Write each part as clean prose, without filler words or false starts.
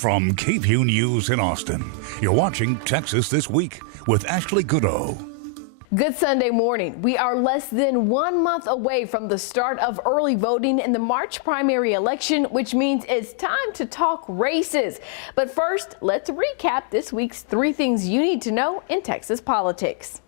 From KVUE News in Austin, you're watching Texas This Week with Ashley Goodo. Good Sunday morning. We are less than 1 month away from the start of early voting in the March primary election, which means it's time to talk races. But first, let's recap this week's 3 things you need to know in Texas politics.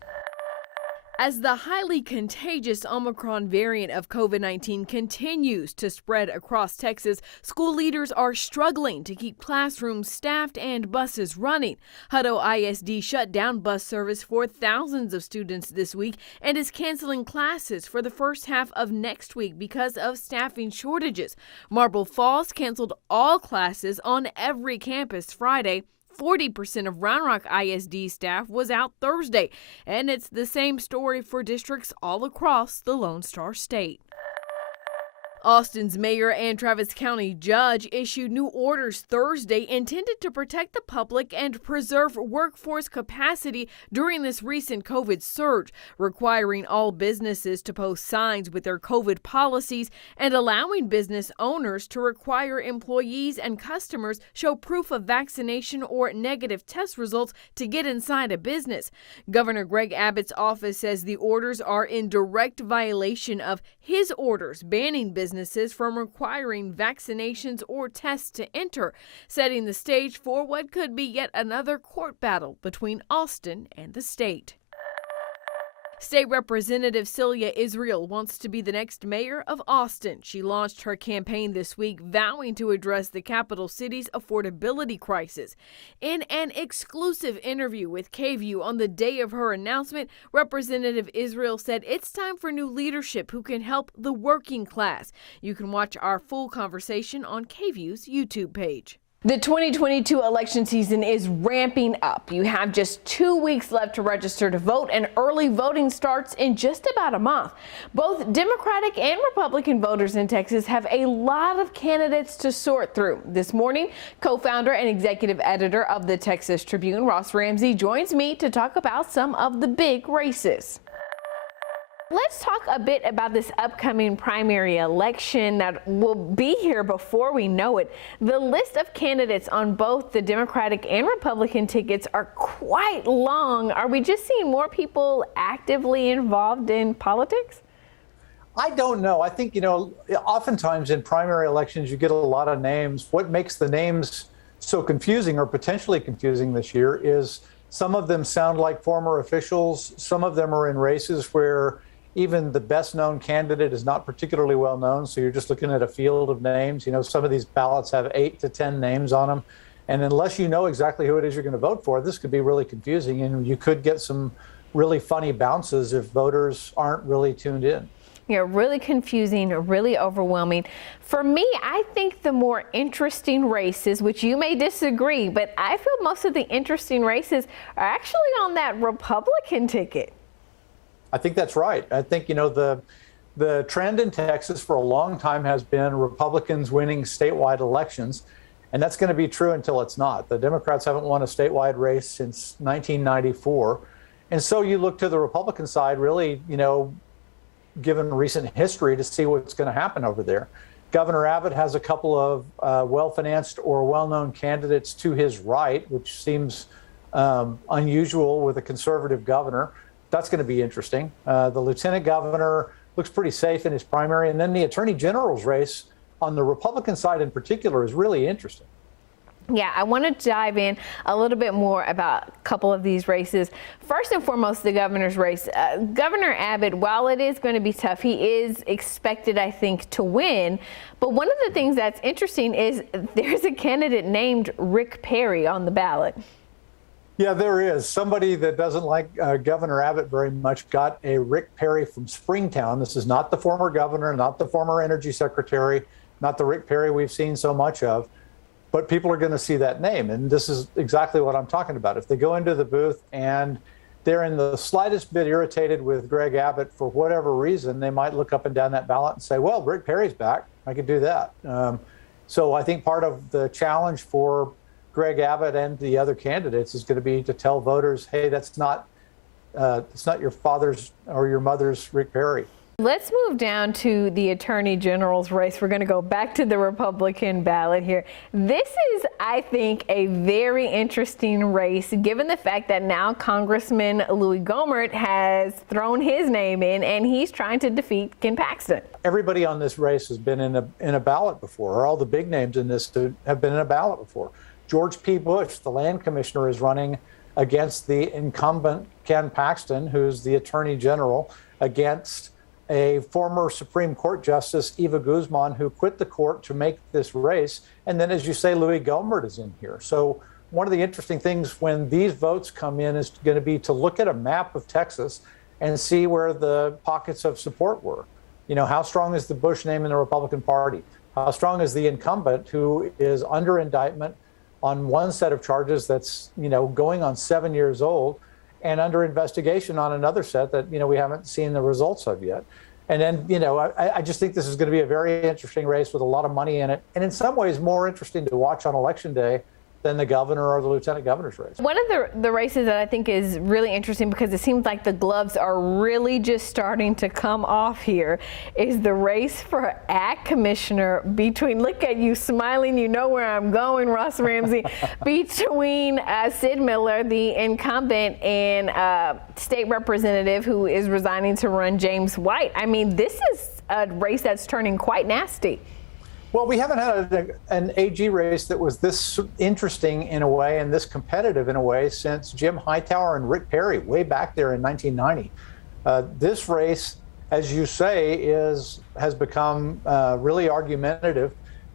As the highly contagious Omicron variant of COVID-19 continues to spread across Texas, school leaders are struggling to keep classrooms staffed and buses running. Hutto ISD shut down bus service for thousands of students this week and is canceling classes for the first half of next week because of staffing shortages. Marble Falls canceled all classes on every campus Friday. 40% of Round Rock ISD staff was out Thursday, and it's the same story for districts all across the Lone Star State. Austin's mayor and Travis County judge issued new orders Thursday intended to protect the public and preserve workforce capacity during this recent COVID surge, requiring all businesses to post signs with their COVID policies and allowing business owners to require employees and customers show proof of vaccination or negative test results to get inside a business. Governor Greg Abbott's office says the orders are in direct violation of his orders banning businesses from requiring vaccinations or tests to enter, setting the stage for what could be yet another court battle between Austin and the state. State Representative Celia Israel wants to be the next mayor of Austin. She launched her campaign this week, vowing to address the capital city's affordability crisis. In an exclusive interview with KVUE on the day of her announcement, Representative Israel said it's time for new leadership who can help the working class. You can watch our full conversation on KVUE's YouTube page. The 2022 election season is ramping up. You have just 2 weeks left to register to vote, and early voting starts in just about a month. Both Democratic and Republican voters in Texas have a lot of candidates to sort through. This morning, co-founder and executive editor of the Texas Tribune, Ramsey, joins me to talk about some of the big races. Let's talk a bit about this upcoming primary election that will be here before we know it. The list of candidates on both the Democratic and Republican tickets are quite long. Are we just seeing more people actively involved in politics? I don't know. I think, oftentimes in primary elections, you get a lot of names. What makes the names so confusing or potentially confusing this year is some of them sound like former officials. Some of them are in races where even the best known candidate is not particularly well known. So you're just looking at a field of names. Some of these ballots have 8 to 10 names on them. And unless you know exactly who it is you're going to vote for, this could be really confusing. And you could get some really funny bounces if voters aren't really tuned in. Yeah, really confusing, really overwhelming. For me, I think the more interesting races, which you may disagree, but I feel most of the interesting races are actually on that Republican ticket. I think that's right. I think, the trend in Texas for a long time has been Republicans winning statewide elections, and that's going to be true until it's not. The Democrats haven't won a statewide race since 1994. And so you look to the Republican side, really, given recent history, to see what's going to happen over there. Governor Abbott has a couple of well-financed or well-known candidates to his right, which seems unusual with a conservative governor. That's going to be interesting. The lieutenant governor looks pretty safe in his primary. And then the attorney general's race on the Republican side in particular is really interesting. Yeah, I want to dive in a little bit more about a couple of these races. First and foremost, the governor's race. Governor Abbott, while it is going to be tough, he is expected, I think, to win. But one of the things that's interesting is there's a candidate named Rick Perry on the ballot. Yeah, there is. Somebody that doesn't like Governor Abbott very much got a Rick Perry from Springtown. This is not the former governor, not the former energy secretary, not the Rick Perry we've seen so much of. But people are going to see that name. And this is exactly what I'm talking about. If they go into the booth and they're in the slightest bit irritated with Greg Abbott for whatever reason, they might look up and down that ballot and say, well, Rick Perry's back. I could do that. So I think part of the challenge for Greg Abbott and the other candidates is going to be to tell voters, hey, that's not your father's or your mother's Rick Perry. Let's move down to the Attorney General's race. We're going to go back to the Republican ballot here. This is, I think, a very interesting race, given the fact that now Congressman Louis Gohmert has thrown his name in, and he's trying to defeat Ken Paxton. Everybody on this race has been in a ballot before, or all the big names in this have been in a ballot before. George P. Bush, the land commissioner, is running against the incumbent Ken Paxton, who's the Attorney General, against a former Supreme Court Justice, Eva Guzman, who quit the court to make this race. And then, as you say, Louis Gohmert is in here. So one of the interesting things when these votes come in is going to be to look at a map of Texas and see where the pockets of support were. You know, how strong is the Bush name in the Republican Party? How strong is the incumbent who is under indictment on one set of charges that's, you know, going on 7 years old, and under investigation on another set that, you know, we haven't seen the results of yet. And then, you know, I just think this is going to be a very interesting race with a lot of money in it, and in some ways more interesting to watch on Election Day than the governor or the lieutenant governor's race. One of the races that I think is really interesting, because it seems like the gloves are really just starting to come off here, is the race for Ag Commissioner between, look at you smiling, you know where I'm going, Ross Ramsey, between Sid Miller, the incumbent, and state representative who is resigning to run, James White. I mean, this is a race that's turning quite nasty. Well, we haven't had an AG race that was this interesting in a way and this competitive in a way since Jim Hightower and Rick Perry way back there in 1990. This race, as you say, has become really argumentative.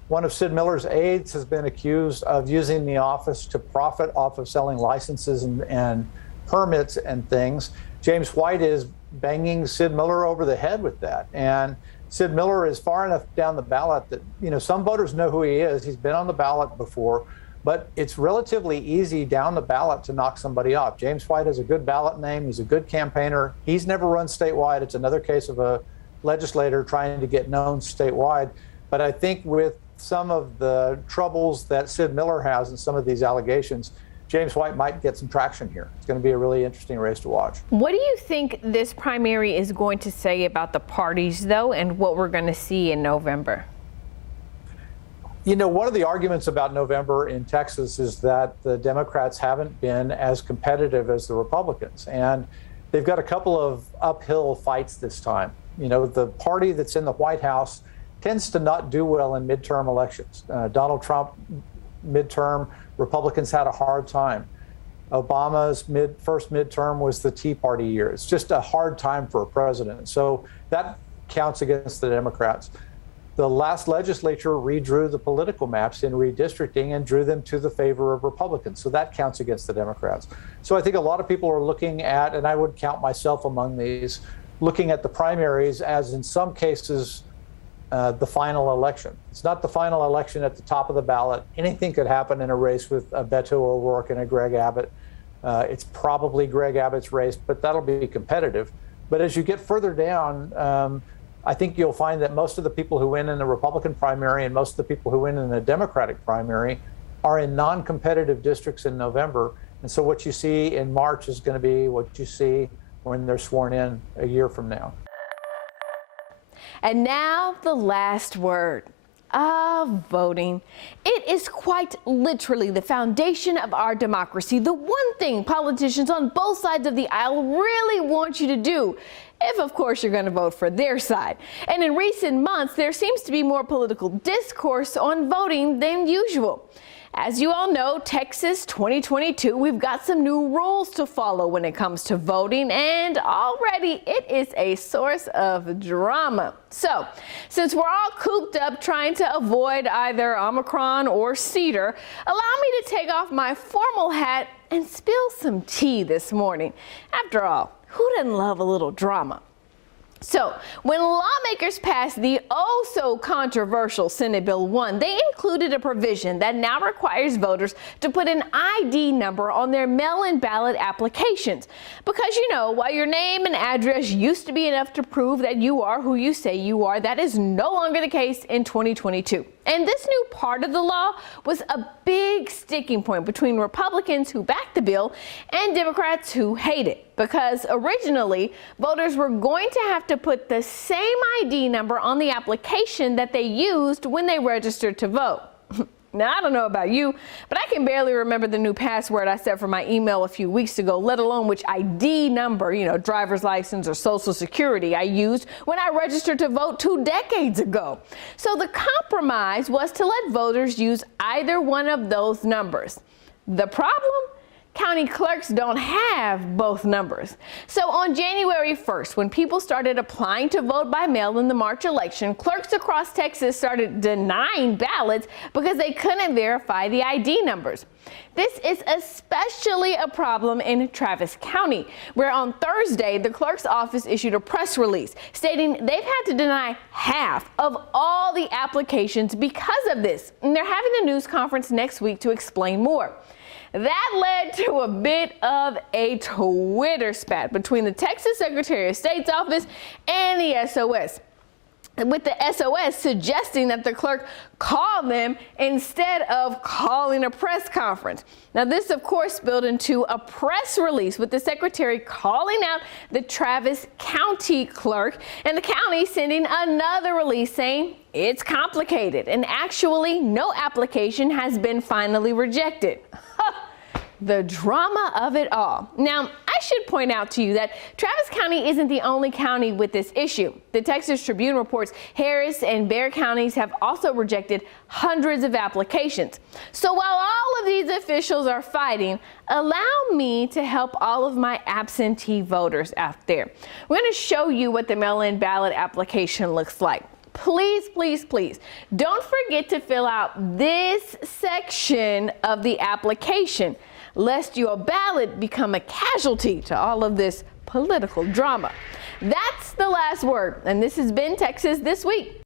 One of Sid Miller's aides has been accused of using the office to profit off of selling licenses and permits and things. James White is banging Sid Miller over the head with that. And Sid Miller is far enough down the ballot that, you know, some voters know who he is. He's been on the ballot before, but it's relatively easy down the ballot to knock somebody off. James White has a good ballot name. He's a good campaigner. He's never run statewide. It's another case of a legislator trying to get known statewide. But I think with some of the troubles that Sid Miller has and some of these allegations, James White might get some traction here. It's going to be a really interesting race to watch. What do you think this primary is going to say about the parties, though, and what we're going to see in November? You know, one of the arguments about November in Texas is that the Democrats haven't been as competitive as the Republicans, and they've got a couple of uphill fights this time. You know, the party that's in the White House tends to not do well in midterm elections. Donald Trump midterm, Republicans had a hard time. Obama's first midterm was the Tea Party year. It's just a hard time for a president. So that counts against the Democrats. The last legislature redrew the political maps in redistricting and drew them to the favor of Republicans. So that counts against the Democrats. So I think a lot of people are looking at, and I would count myself among these, looking at the primaries as, in some cases, the final election. It's not the final election at the top of the ballot. Anything could happen in a race with a Beto O'Rourke and a Greg Abbott. It's probably Greg Abbott's race, but that'll be competitive. But as you get further down, I think you'll find that most of the people who win in the Republican primary and most of the people who win in the Democratic primary are in non-competitive districts in November. And so what you see in March is going to be what you see when they're sworn in a year from now. And now the last word. Voting. It is quite literally the foundation of our democracy. The one thing politicians on both sides of the aisle really want you to do, if of course you're going to vote for their side. And in recent months, there seems to be more political discourse on voting than usual. As you all know, Texas 2022, we've got some new rules to follow when it comes to voting, and already it is a source of drama. So, since we're all cooped up trying to avoid either Omicron or Cedar, allow me to take off my formal hat and spill some tea this morning. After all, who doesn't love a little drama? So, when lawmakers passed the oh-so-controversial Senate Bill 1, they included a provision that now requires voters to put an ID number on their mail-in ballot applications. Because, you know, while your name and address used to be enough to prove that you are who you say you are, that is no longer the case in 2022. And this new part of the law was a big sticking point between Republicans who backed the bill and Democrats who hate it. Because originally, voters were going to have have to put the same ID number on the application that they used when they registered to vote. Now, I don't know about you, but I can barely remember the new password I set for my email a few weeks ago, let alone which ID number, driver's license or social security I used when I registered to vote 2 decades ago. So the compromise was to let voters use either one of those numbers. The problem? County clerks don't have both numbers. So on January 1st, when people started applying to vote by mail in the March election, clerks across Texas started denying ballots because they couldn't verify the ID numbers. This is especially a problem in Travis County, where on Thursday, the clerk's office issued a press release stating they've had to deny half of all the applications because of this. And they're having a news conference next week to explain more. That led to a bit of a Twitter spat between the Texas Secretary of State's office and the SOS, with the SOS suggesting that the clerk call them instead of calling a press conference. Now, this, of course, spilled into a press release with the secretary calling out the Travis County clerk and the county sending another release saying it's complicated and actually no application has been finally rejected. The drama of it all. Now, I should point out to you that Travis County isn't the only county with this issue. The Texas Tribune reports Harris and Bexar counties have also rejected hundreds of applications. So while all of these officials are fighting, allow me to help all of my absentee voters out there. We're going to show you what the mail-in ballot application looks like. Please, please, please don't forget to fill out this section of the application, lest your ballot become a casualty to all of this political drama. That's the last word, and this has been Texas This Week.